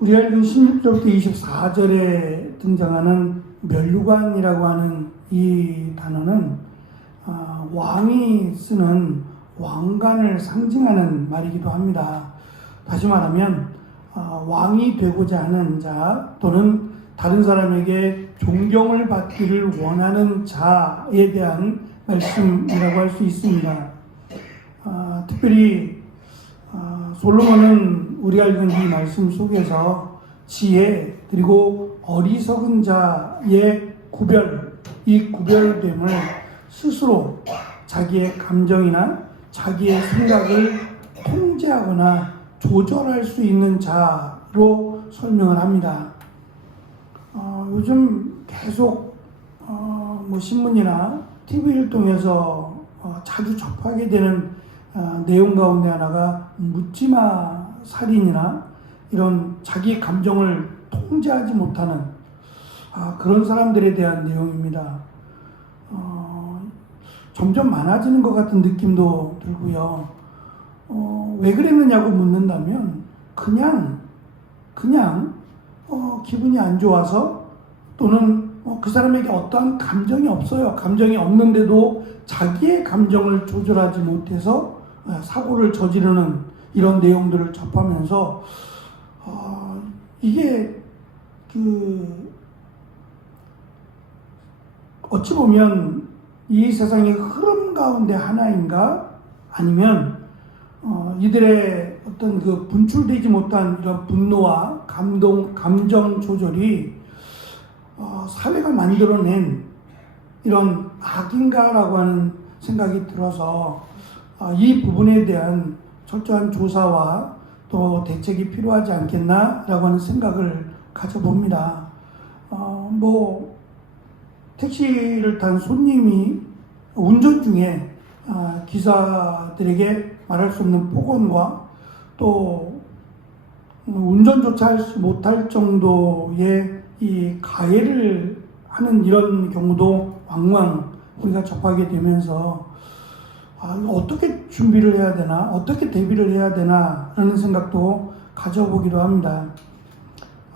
우리가 읽은 16절부터 24절에 등장하는 멸류관이라고 하는 이 단어는 왕이 쓰는 왕관을 상징하는 말이기도 합니다. 다시 말하면 왕이 되고자 하는 자 또는 다른 사람에게 존경을 받기를 원하는 자에 대한 말씀이라고 할 수 있습니다. 특별히 솔로몬은 우리가 읽은 이 말씀 속에서 지혜 그리고 어리석은 자의 이 구별됨을 스스로 자기의 감정이나 자기의 생각을 통제하거나 조절할 수 있는 자로 설명을 합니다. 요즘 계속 신문이나 TV를 통해서 자주 접하게 되는 내용 가운데 하나가 묻지마 살인이나 이런 자기 감정을 통제하지 못하는 그런 사람들에 대한 내용입니다. 점점 많아지는 것 같은 느낌도 들고요. 왜 그랬느냐고 묻는다면 그냥 기분이 안 좋아서 또는 그 사람에게 어떠한 감정이 없어요. 감정이 없는데도 자기의 감정을 조절하지 못해서 사고를 저지르는 이런 내용들을 접하면서 이게 어찌 보면 이 세상의 흐름 가운데 하나인가 아니면 이들의 어떤 분출되지 못한 이런 분노와 감정 조절이 사회가 만들어낸 이런 악인가라고 하는 생각이 들어서 이 부분에 대한 철저한 조사와 또 대책이 필요하지 않겠나라고 하는 생각을 가져봅니다. 택시를 탄 손님이 운전 중에 기사들에게 말할 수 없는 폭언과 또 운전조차 못할 정도의 이 가해를 하는 이런 경우도 왕왕 우리가 접하게 되면서 어떻게 준비를 해야 되나, 어떻게 대비를 해야 되나 라는 생각도 가져보기도 합니다.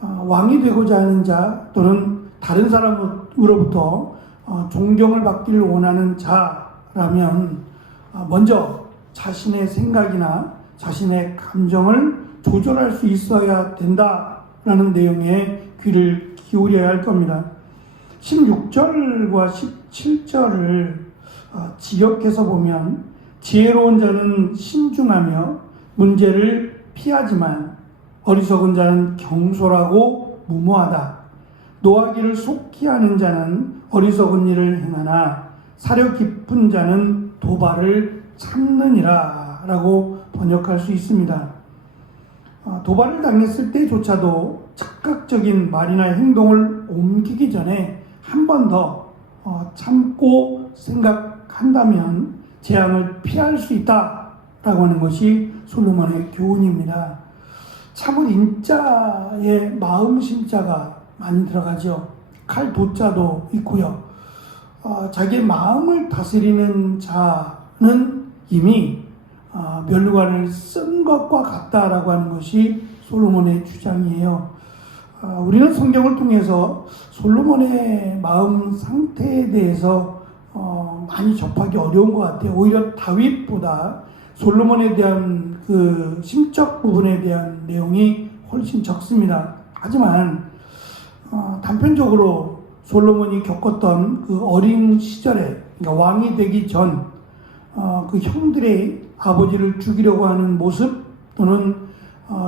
왕이 되고자 하는 자 또는 다른 사람으로부터 존경을 받기를 원하는 자라면 먼저 자신의 생각이나 자신의 감정을 조절할 수 있어야 된다라는 내용에 귀를 기울여야 할 겁니다. 16절과 17절을 지역해서 보면 지혜로운 자는 신중하며 문제를 피하지만 어리석은 자는 경솔하고 무모하다. 노하기를 속히 하는 자는 어리석은 일을 행하나 사려 깊은 자는 도발을 참느니라 라고 번역할 수 있습니다. 도발을 당했을 때조차도 즉각적인 말이나 행동을 옮기기 전에 한 번 더 참고 생각한다면 재앙을 피할 수 있다라고 하는 것이 솔로몬의 교훈입니다. 참을 인자에 마음 심자가 많이 들어가죠. 칼 도자도 있고요. 자기의 마음을 다스리는 자는 이미 멸류관을 쓴 것과 같다라고 하는 것이 솔로몬의 주장이에요. 우리는 성경을 통해서 솔로몬의 마음 상태에 대해서 많이 접하기 어려운 것 같아요. 오히려 다윗보다 솔로몬에 대한 그 심적 부분에 대한 내용이 훨씬 적습니다. 하지만 단편적으로 솔로몬이 겪었던 그 어린 시절에, 그러니까 왕이 되기 전 그 형들의 아버지를 죽이려고 하는 모습 또는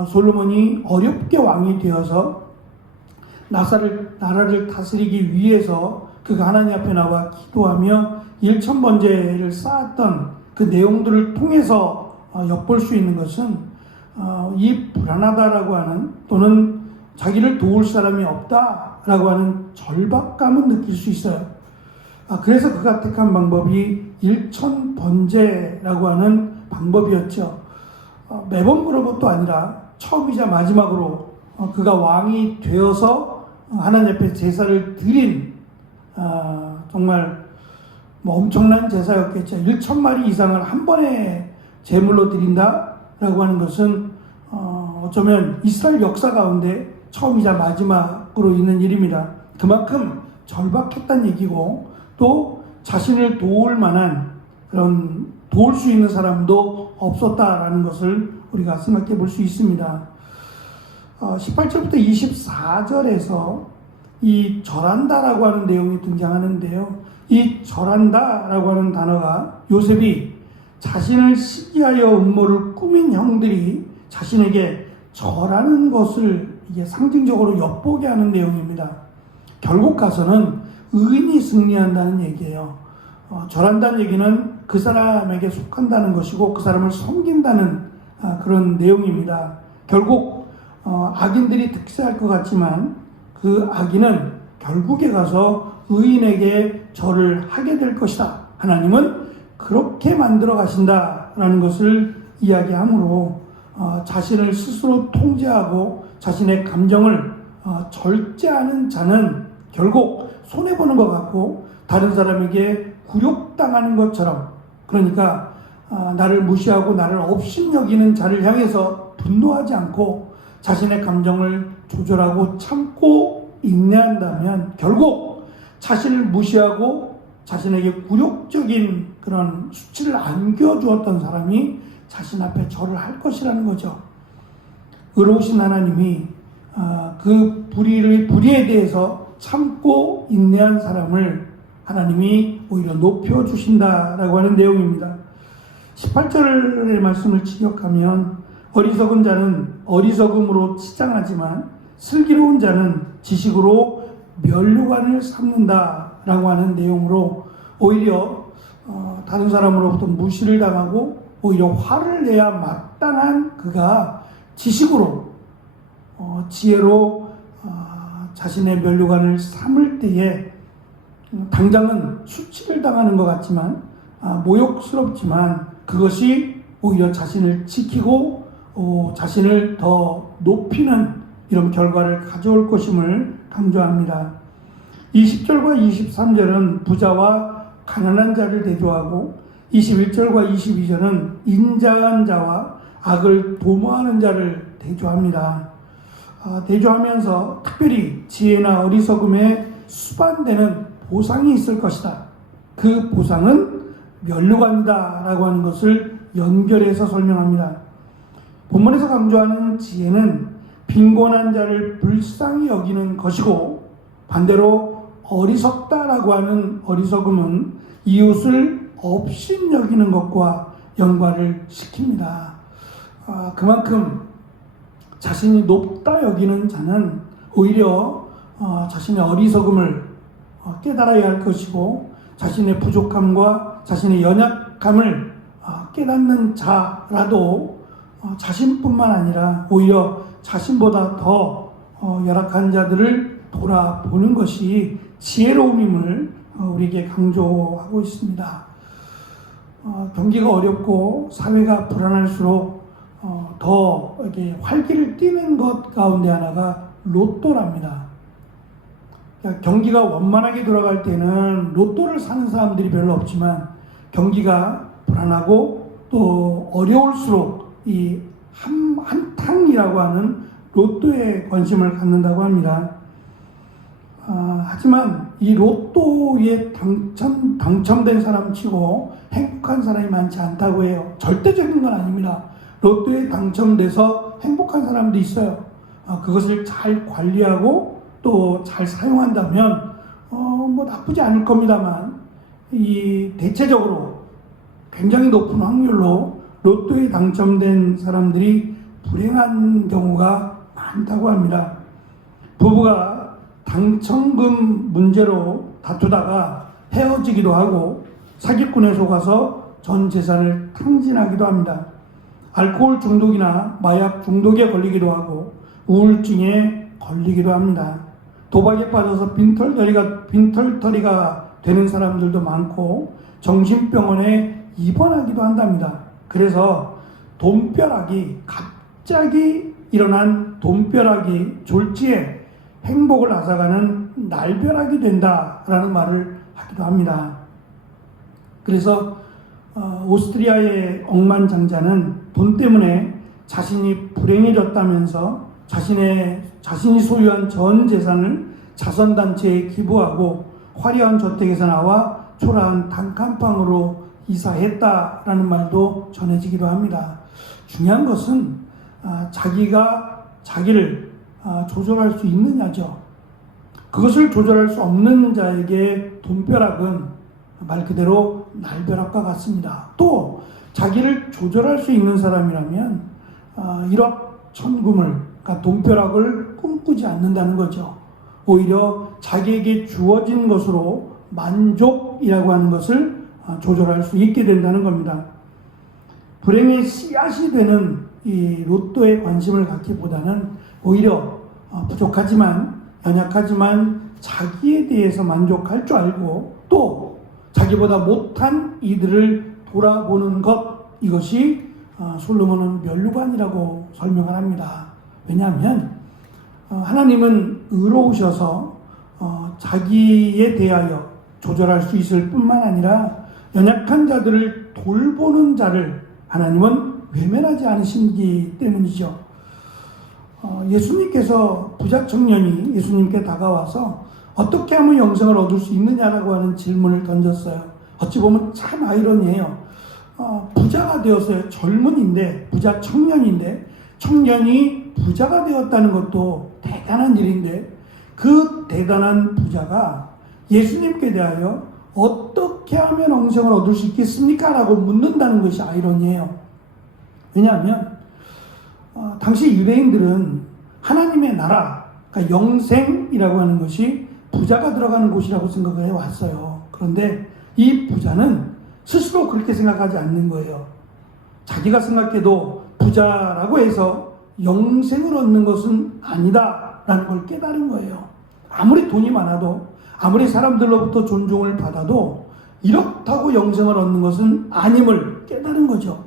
솔로몬이 어렵게 왕이 되어서 나라를 다스리기 위해서 그가 하나님 앞에 나와 기도하며 일천번제를 쌓았던 그 내용들을 통해서 엿볼 수 있는 것은 이 불안하다라고 하는 또는 자기를 도울 사람이 없다라고 하는 절박감은 느낄 수 있어요. 그래서 그가 택한 방법이 일천번제라고 하는 방법이었죠. 매번 그런 것도 아니라 처음이자 마지막으로 그가 왕이 되어서 하나님 앞에 제사를 드린 정말 엄청난 제사였겠죠. 1,000마리 이상을 한 번에 제물로 드린다라고 하는 것은 어쩌면 이스라엘 역사 가운데 처음이자 마지막으로 있는 일입니다. 그만큼 절박했다는 얘기고 또 자신을 도울 만한 그런 도울 수 있는 사람도 없었다라는 것을 우리가 생각해 볼 수 있습니다. 18절부터 24절에서 이 절한다라고 하는 내용이 등장하는데요. 이 절한다라고 하는 단어가 요셉이 자신을 시기하여 음모를 꾸민 형들이 자신에게 절하는 것을 이게 상징적으로 엿보게 하는 내용입니다. 결국 가서는 의인이 승리한다는 얘기예요. 절한다는 얘기는 그 사람에게 속한다는 것이고 그 사람을 섬긴다는 그런 내용입니다. 결국 악인들이 득세할 것 같지만 그 악인은 결국에 가서 의인에게 절을 하게 될 것이다. 하나님은 그렇게 만들어 가신다라는 것을 이야기하므로 자신을 스스로 통제하고 자신의 감정을 절제하는 자는 결국 손해보는 것 같고 다른 사람에게 굴욕당하는 것처럼, 그러니까 나를 무시하고 나를 업신여기는 자를 향해서 분노하지 않고 자신의 감정을 조절하고 참고 인내한다면 결국 자신을 무시하고 자신에게 굴욕적인 그런 수치를 안겨주었던 사람이 자신 앞에 절을 할 것이라는 거죠. 의로우신 하나님이 그 불의에 대해서 참고 인내한 사람을 하나님이 오히려 높여주신다라고 하는 내용입니다. 18절의 말씀을 직역하면 어리석은 자는 어리석음으로 치장하지만 슬기로운 자는 지식으로 면류관을 삼는다라고 하는 내용으로 오히려 다른 사람으로부터 무시를 당하고 오히려 화를 내야 마땅한 그가 지식으로 지혜로 자신의 면류관을 삼을 때에 당장은 수치를 당하는 것 같지만 모욕스럽지만 그것이 오히려 자신을 지키고 자신을 더 높이는 이런 결과를 가져올 것임을 강조합니다. 20절과 23절은 부자와 가난한 자를 대조하고 21절과 22절은 인자한 자와 악을 도모하는 자를 대조합니다. 대조하면서 특별히 지혜나 어리석음에 수반되는 보상이 있을 것이다. 그 보상은 면류관이다 라고 하는 것을 연결해서 설명합니다. 본문에서 강조하는 지혜는 빈곤한 자를 불쌍히 여기는 것이고 반대로 어리석다라고 하는 어리석음은 이웃을 업신여기는 것과 연관을 시킵니다. 그만큼 자신이 높다 여기는 자는 오히려 자신의 어리석음을 깨달아야 할 것이고 자신의 부족함과 자신의 연약함을 깨닫는 자라도 자신뿐만 아니라 오히려 자신보다 더 열악한 자들을 돌아보는 것이 지혜로움임을 우리에게 강조하고 있습니다. 경기가 어렵고 사회가 불안할수록 더 이렇게 활기를 띠는 것 가운데 하나가 로또랍니다. 그러니까 경기가 원만하게 돌아갈 때는 로또를 사는 사람들이 별로 없지만 경기가 불안하고 또 어려울수록 이 한탕이라고 하는 로또에 관심을 갖는다고 합니다. 하지만 이 로또에 당첨된 사람 치고 행복한 사람이 많지 않다고 해요. 절대적인 건 아닙니다. 로또에 당첨돼서 행복한 사람도 있어요. 그것을 잘 관리하고 또 잘 사용한다면 뭐 나쁘지 않을 겁니다만 이 대체적으로 굉장히 높은 확률로 로또에 당첨된 사람들이 불행한 경우가 많다고 합니다. 부부가 당첨금 문제로 다투다가 헤어지기도 하고 사기꾼에 속아서 전 재산을 탕진하기도 합니다. 알코올 중독이나 마약 중독에 걸리기도 하고 우울증에 걸리기도 합니다. 도박에 빠져서 빈털터리가 되는 사람들도 많고 정신병원에 입원하기도 한답니다. 그래서 돈벼락이 갑자기 일어난 돈벼락이 졸지에 행복을 앗아가는 날벼락이 된다라는 말을 하기도 합니다. 그래서 오스트리아의 억만장자는 돈 때문에 자신이 불행해졌다면서 자신이 소유한 전 재산을 자선단체에 기부하고 화려한 저택에서 나와 초라한 단칸방으로 이사했다라는 말도 전해지기도 합니다. 중요한 것은 자기가 자기를 조절할 수 있느냐죠. 그것을 조절할 수 없는 자에게 돈벼락은 말 그대로 날벼락과 같습니다. 또 자기를 조절할 수 있는 사람이라면 일확천금을, 그러니까 돈벼락을 꿈꾸지 않는다는 거죠. 오히려 자기에게 주어진 것으로 만족이라고 하는 것을 조절할 수 있게 된다는 겁니다. 불행의 씨앗이 되는 이 로또에 관심을 갖기보다는 오히려 부족하지만 연약하지만 자기에 대해서 만족할 줄 알고 또 자기보다 못한 이들을 돌아보는 것, 이것이 솔로몬은 면류관이라고 설명을 합니다. 왜냐하면 하나님은 의로우셔서 자기에 대하여 조절할 수 있을 뿐만 아니라 연약한 자들을 돌보는 자를 하나님은 외면하지 않으시기 때문이죠. 예수님께서 부자 청년이 예수님께 다가와서 어떻게 하면 영생을 얻을 수 있느냐라고 하는 질문을 던졌어요. 어찌 보면 참 아이러니해요. 부자가 되었어요. 젊은인데, 부자 청년인데, 청년이 부자가 되었다는 것도 대단한 일인데, 그 대단한 부자가 예수님께 대하여 어떻게 하면 영생을 얻을 수 있겠습니까? 라고 묻는다는 것이 아이러니해요. 왜냐하면 당시 유대인들은 하나님의 나라, 그러니까 영생이라고 하는 것이 부자가 들어가는 곳이라고 생각해 왔어요. 그런데 이 부자는 스스로 그렇게 생각하지 않는 거예요. 자기가 생각해도 부자라고 해서 영생을 얻는 것은 아니다라는 걸 깨달은 거예요. 아무리 돈이 많아도, 아무리 사람들로부터 존중을 받아도 이렇다고 영생을 얻는 것은 아님을 깨달은 거죠.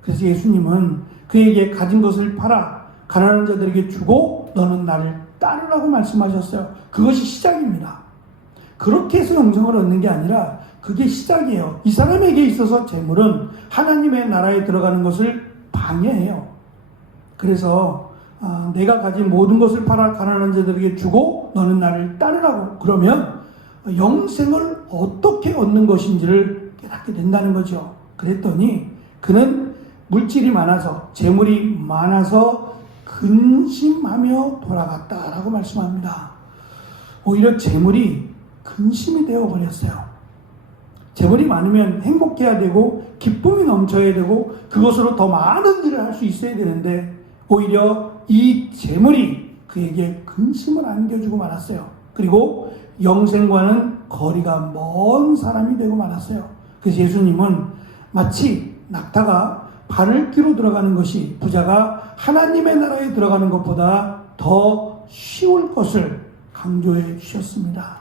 그래서 예수님은 그에게 가진 것을 팔아 가난한 자들에게 주고 너는 나를 따르라고 말씀하셨어요. 그것이 시작입니다. 그렇게 해서 영생을 얻는 게 아니라 그게 시작이에요. 이 사람에게 있어서 재물은 하나님의 나라에 들어가는 것을 방해해요. 그래서 내가 가진 모든 것을 팔아 가난한 자들에게 주고 너는 나를 따르라고, 그러면 영생을 어떻게 얻는 것인지를 깨닫게 된다는 거죠. 그랬더니 그는 물질이 많아서, 재물이 많아서 근심하며 돌아갔다라고 말씀합니다. 오히려 재물이 근심이 되어버렸어요. 재물이 많으면 행복해야 되고 기쁨이 넘쳐야 되고 그것으로 더 많은 일을 할 수 있어야 되는데 오히려 이 재물이 그에게 근심을 안겨주고 말았어요. 그리고 영생과는 거리가 먼 사람이 되고 말았어요. 그래서 예수님은 마치 낙타가 발을 끼로 들어가는 것이 부자가 하나님의 나라에 들어가는 것보다 더 쉬울 것을 강조해 주셨습니다.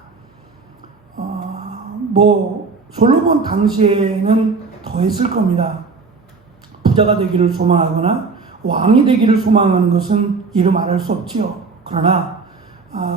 솔로몬 당시에는 더 했을 겁니다. 부자가 되기를 소망하거나 왕이 되기를 소망하는 것은 이루 말할 수 없지요. 그러나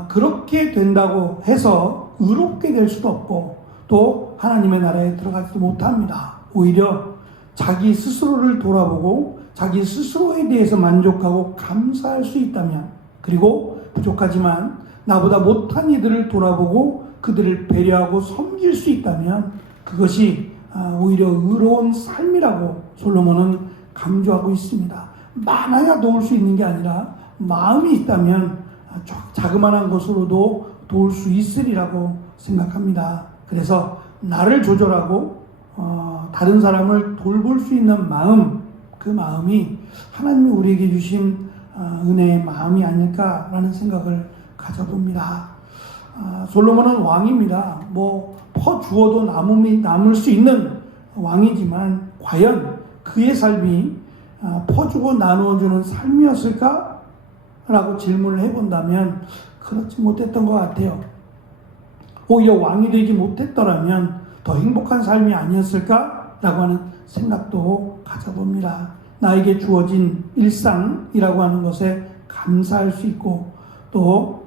그렇게 된다고 해서 의롭게 될 수도 없고 또 하나님의 나라에 들어가지도 못합니다. 오히려 자기 스스로를 돌아보고 자기 스스로에 대해서 만족하고 감사할 수 있다면, 그리고 부족하지만 나보다 못한 이들을 돌아보고 그들을 배려하고 섬길 수 있다면 그것이 오히려 의로운 삶이라고 솔로몬은 강조하고 있습니다. 많아야 도울 수 있는 게 아니라 마음이 있다면 자그마한 것으로도 도울 수 있으리라고 생각합니다. 그래서 나를 조절하고 다른 사람을 돌볼 수 있는 마음, 그 마음이 하나님이 우리에게 주신 은혜의 마음이 아닐까라는 생각을 가져봅니다. 솔로몬은 왕입니다. 퍼주어도 남을 수 있는 왕이지만 과연 그의 삶이 퍼주고 나누어주는 삶이었을까? 라고 질문을 해본다면 그렇지 못했던 것 같아요. 오히려 왕이 되지 못했더라면 더 행복한 삶이 아니었을까? 라고 하는 생각도 가져봅니다. 나에게 주어진 일상이라고 하는 것에 감사할 수 있고 또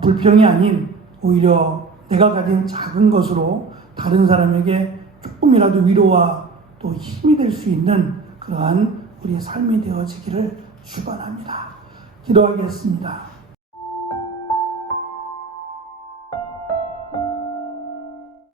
불평이 아닌 오히려 내가 가진 작은 것으로 다른 사람에게 조금이라도 위로와 또 힘이 될 수 있는 그러한 우리의 삶이 되어지기를 축원합니다. 기도하겠습니다.